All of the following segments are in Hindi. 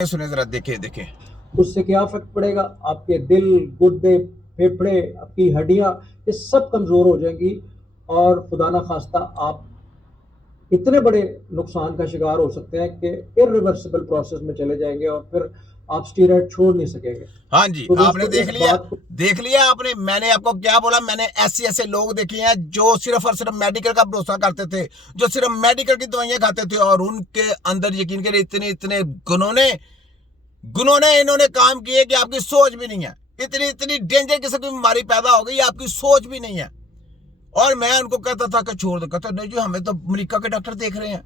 सुने जरा, देखे देखे। उससे क्या इफेक्ट पड़ेगा? आपके दिल, गुर्दे, फेफड़े, आपकी हड्डियां, ये सब कमजोर हो जाएंगी और खुदा ना खास्ता आप इतने बड़े नुकसान का शिकार हो सकते हैं कि इरिवर्सिबल प्रोसेस में चले जाएंगे और फिर आप स्टीरॉयड छोड़ नहीं सकेंगे। हाँ जी, तो आपने दोस्तों देख इस लिया, बात को देख लिया आपने। मैंने आपको क्या बोला, मैंने ऐसे ऐसे लोग देखे हैं जो सिर्फ और सिर्फ मेडिकल का भरोसा करते थे, जो सिर्फ मेडिकल की दवाइयां खाते थे, और उनके अंदर यकीन करिए इतने इतने गुनों ने इन्होंने काम किए कि आपकी सोच भी नहीं है। इतनी इतनी डेंजर किस्म की बीमारी पैदा हो गई, आपकी सोच भी नहीं है। और मैं उनको कहता था कि छोड़ दो, कहता नहीं जी हमें तो अमेरिका के डॉक्टर देख रहे हैं।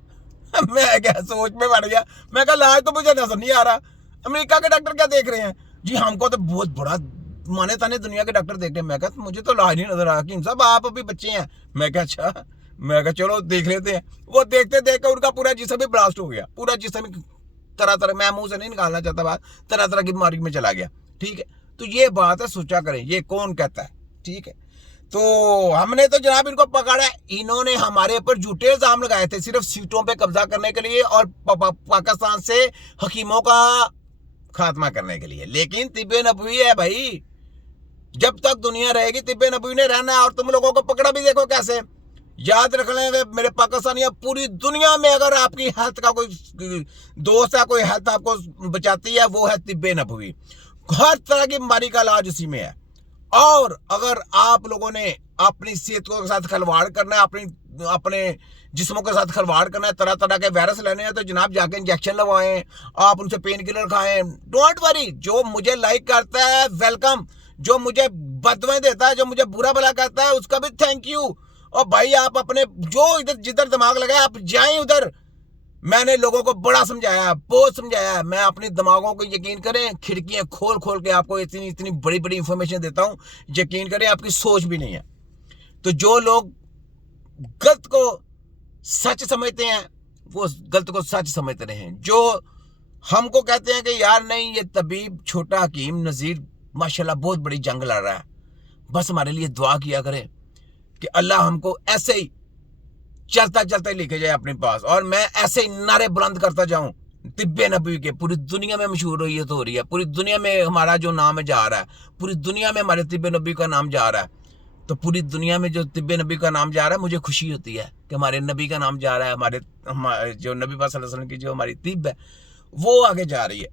मैं क्या सोच में बढ़ गया, मैं कहा लाज तो मुझे नजर नहीं आ रहा, अमेरिका के डॉक्टर क्या देख रहे हैं जी, हमको तो बहुत बड़ा माने ताने दुनिया के डॉक्टर देख रहे हैं। मैं कहा मुझे तो लाज नहीं नजर आ रहा, साहब आप अभी बच्चे हैं। मैं कहा अच्छा, मैं कहा चलो देख लेते हैं। वो देखते देखते उनका पूरा जिस्म भी ब्लास्ट हो गया, पूरा जिस्म तरह तरह, मैं मुंह से नहीं निकालना चाहता बात, तरह तरह की बीमारी में चला गया। ठीक है, तो ये बात है, सोचा करें ये कौन कहता है। ठीक है, तो हमने तो जनाब इनको पकड़ा। इन्होंने हमारे ऊपर झूठे इल्जाम लगाए थे सिर्फ सीटों पे कब्जा करने के लिए और पाकिस्तान से हकीमों का खात्मा करने के लिए। लेकिन तिब्बे नबवी है भाई, जब तक दुनिया रहेगी तिब्बे नबवी ने रहना है। और तुम लोगों को पकड़ा भी देखो कैसे, याद रख लेंगे मेरे पाकिस्तानी, पूरी दुनिया में अगर आपकी हेल्थ का कोई दोस्त है, कोई हेल्थ आपको बचाती है, वो है तिब्बे नबवी। हर तरह की बीमारी का इलाज उसी में है। और अगर आप लोगों ने अपनी सेहत के साथ खिलवाड़ करना है, अपने जिस्मों के साथ खिलवाड़ करना है, तरह तरह के वायरस लेने हैं, तो जनाब जाके इंजेक्शन लगवाएं, आप उनसे पेन किलर खाएं। डोंट वरी, जो मुझे लाइक करता है वेलकम, जो मुझे बददुआएं देता है, जो मुझे बुरा भला कहता है, उसका भी थैंक यू। और भाई आप अपने जो इधर जिधर दिमाग लगाए आप जाएं उधर। मैंने लोगों को बड़ा समझाया, बहुत समझाया। मैं अपने दिमागों को, यकीन करें, खिड़कियां खोल खोल के आपको इतनी इतनी बड़ी बड़ी इंफॉर्मेशन देता हूं, यकीन करें आपकी सोच भी नहीं है। तो जो लोग गलत को सच समझते हैं वो गलत को सच समझते रहे हैं। जो हमको कहते हैं कि यार नहीं ये तबीब छोटा हकीम नजीर माशाल्लाह बहुत बड़ी जंग लड़ रहा है, बस हमारे लिए दुआ किया करें कि अल्लाह हमको ऐसे ही चलता चलता ही लेके जाए अपने पास, और मैं ऐसे ही नारे बुलंद करता जाऊं तिब्बे नबी के। पूरी दुनिया में मशहूर हो रही है, पूरी दुनिया में हमारा जो नाम है जा रहा है, पूरी दुनिया में हमारे तिब्बे नबी का नाम जा रहा है। तो पूरी दुनिया में जो तिब्बे नबी का नाम जा रहा है, मुझे खुशी होती है कि हमारे नबी का नाम जा रहा है, हमारे जो नबी पाक सल्लल्लाहु अलैहि वसल्लम की जो हमारी तिब है वो आगे जा रही है।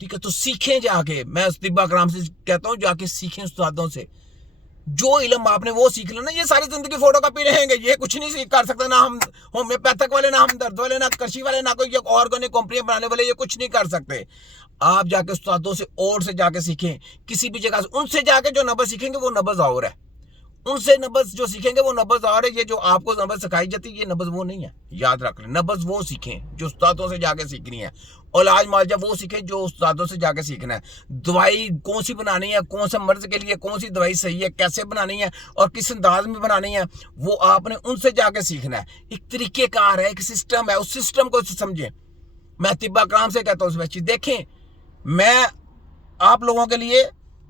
ठीक है, तो सीखें जाके, मैं उस तिब्बा कराम से कहता हूँ जाके सीखें उस्तादों से। जो इल्म आपने वो सीख लेना, ये सारी जिंदगी फोटो कॉपी रहेंगे, ये कुछ नहीं सीख कर सकता। ना हम होम्योपैथिक वाले, ना हम दर्द वाले, ना कृषि वाले, ना कोई ऑर्गेनिक कंपनी बनाने वाले, ये कुछ नहीं कर सकते। आप जाके उस्तादों से और से जाके सीखें, किसी भी जगह से उनसे जाके जो नब्ज सीखेंगे वो नब्ज और है, उनसे नब्ज जो सीखेंगे वो नब्ज और है। ये जो आपको नब्ज सिखाई जाती है ये नब्ज वो नहीं है, याद रख लें। नब्ज वो सीखें जो उस्तादों से जाके सीखनी है, और इलाज मुआवजा वो सीखें जो उस्तादों से जाके सीखना है। दवाई कौन सी बनानी है, कौन से मर्ज के लिए कौन सी दवाई सही है, कैसे बनानी है और किस अंदाज में बनानी है, वो आपने उनसे जाके सीखना है। एक तरीकेकार है, एक सिस्टम है, उस सिस्टम को समझें। मैं तिब्बा कराम से कहता हूँ बच्ची देखें, मैं आप लोगों के लिए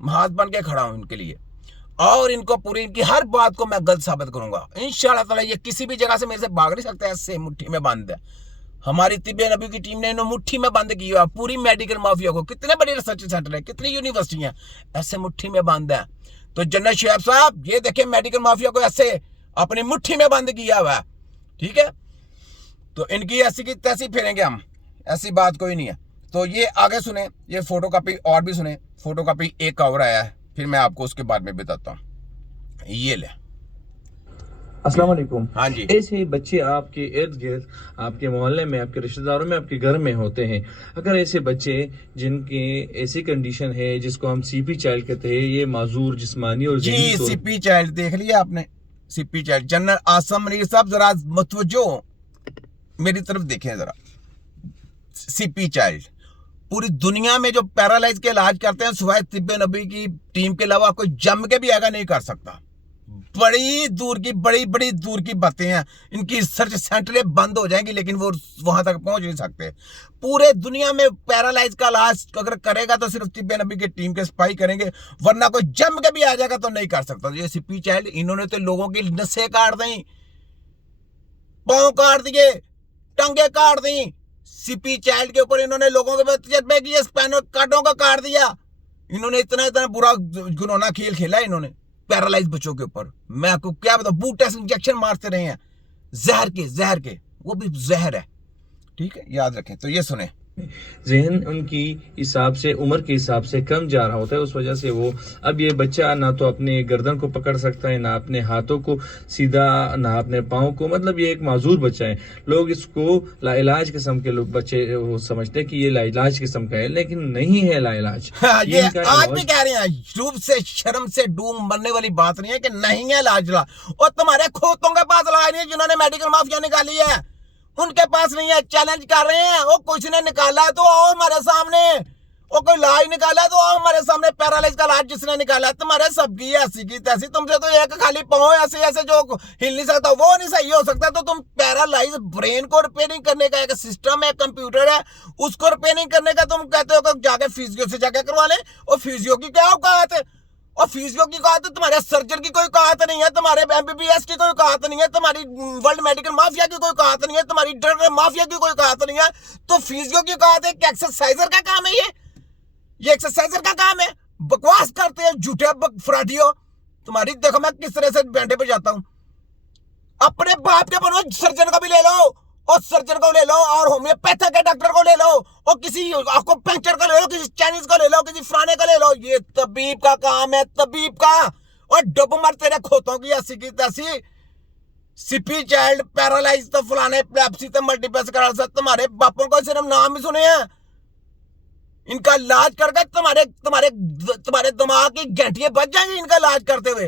हाथ बन के खड़ा हूं इनके लिए, और इनको पूरी इनकी हर बात को मैं गलत साबित करूंगा इंशाल्लाह ताला। ये किसी भी जगह से मेरे से भाग नहीं सकते, ऐसे मुट्ठी में बंद है। हमारी तिब्बे नबी की टीम ने इन्हें मुट्ठी में बंद किया पूरी मेडिकल माफिया को। कितने बड़े रिसर्च सेंटर है, कितनी यूनिवर्सिटी है, ऐसे मुट्ठी में बंद है। तो जन्नत शुएब साहब ये देखें, मेडिकल माफिया को ऐसे अपनी मुट्ठी में बंद किया हुआ है। ठीक है, तो इनकी ऐसी की तैसी फेरेंगे हम, ऐसी बात कोई नहीं है। तो ये आगे सुने, ये फोटो कॉपी और भी सुने। फोटो कॉपी एक और आया है, फिर मैं आपको उसके बारे में बताता हूँ। ये ले। अस्सलाम वालेकुम। हाँ जी, ऐसे बच्चे आपके इर्द गिर्द, आपके मोहल्ले में, आपके रिश्तेदारों में, आपके घर में होते हैं। अगर ऐसे बच्चे जिनकी ऐसी कंडीशन है जिसको हम सीपी चाइल्ड कहते हैं, ये माजूर जिस्मानी और जी सीपी चाइल्ड देख लिया आपने, CP child. General Asim Munir साहब जरा मुतवज्जो मेरी तरफ देखें जरा। सीपी चाइल्ड पूरी दुनिया में जो पैरालाइज के इलाज करते हैं सिवाय तिब्बे नबी की टीम के अलावा कोई जम के भी आगे नहीं कर सकता। बड़ी दूर की, बड़ी बड़ी दूर की बातें हैं। इनकी रिसर्च सेंटरें बंद हो जाएंगी लेकिन वो वहां तक पहुंच नहीं सकते। पूरे दुनिया में पैरालाइज का इलाज अगर करेगा तो सिर्फ तिब्बे नबी की टीम के सिपाही करेंगे, वरना कोई जम के भी आ जाएगा तो नहीं कर सकता। ये सीपी चाइल्ड, इन्होंने तो लोगों की नसें काट दी, पांव काट दिए, टंगे काट दी, सीपी चाइल्ड के ऊपर इन्होंने लोगों के तजर्बे किए, स्पाइनल कार्डों का काट दिया। इन्होंने इतना इतना बुरा घिनौना खेल खेला है इन्होंने पैरालाइज बच्चों के ऊपर। मैं आपको क्या बताऊं, बूट टेस्ट इंजेक्शन मारते रहे हैं जहर के, वो भी जहर है, ठीक है, याद रखें। तो ये सुने, जहन उनकी हिसाब से, उम्र के हिसाब से कम जा रहा होता है, उस वजह से वो, अब ये बच्चा ना तो अपने गर्दन को पकड़ सकता है, ना अपने हाथों को सीधा, ना अपने पाँव को, मतलब ये एक माजूर बच्चा है। लोग इसको लाइलाज किस्म के लोग बच्चे वो समझते हैं कि ये लाइलाज किस्म का है, लेकिन नहीं है लाइलाज। ये आज भी कह रहे हैं, रूप से शर्म से डूब मरने वाली बात नहीं है कि नहीं है इलाज। और तुम्हारे खोतों के पास इलाज नहीं है, जिन्होंने मेडिकल माफिया निकाली है उनके पास नहीं है। चैलेंज कर रहे हैं, वो कुछ ने निकाला तो आओ हमारे सामने, वो कोई इलाज निकाला तो आओ हमारे सामने। पैरालाइज का इलाज जिसने निकाला, तुम्हारे सबकी ऐसी की तैसी, तुमसे तो एक खाली पाँव ऐसे ऐसे जो हिल नहीं सकता वो नहीं सही हो सकता, तो तुम पैरालाइज ब्रेन को रिपेयरिंग करने का एक सिस्टम है, कंप्यूटर है, उसको रिपेयरिंग करने का तुम कहते हो कि जाके फिजियो से जाके करवा लें। और फिजियो की क्या औकात है, और फिजियो की औकात है, तुम्हारे सर्जन की कोई औकात नहीं है, तुम्हारे एमबीबीएस की कोई औकात नहीं है, तुम्हारी वर्ल्ड मेडिकल माफिया की कोई औकात नहीं है, तुम्हारी ड्रग माफिया की कोई औकात नहीं है। तो फिजियो की औकात है, एक्सरसाइजर का काम है ये एक्सरसाइजर का काम है। बकवास करते हैं झूठे फराटियो। तुम्हारी देखो मैं किस तरह से बैंडे पे जाता हूं। अपने बाप के बनो, सर्जन को भी ले लो, और सर्जन को ले लो, और होम्योपैथ के डॉक्टर को ले लो, और किसी आपको पंचर को ले लो, किसी चाइनीज को ले लो, किसी फलाने को ले लो। ये तबीब का काम है, तबीब का। और डब मर तेरे खोतों की ऐसी की तैसी। सीपी चाइल्ड, पैरालाइज, तो फलाने, एपिलेप्सी, तो मल्टीपल स्क्लेरोसिस, तुम्हारे बापों को सिर्फ नाम ही सुने हैं। इनका इलाज करके तुम्हारे दिमाग की घंटियां बच जाएंगी इनका इलाज करते हुए।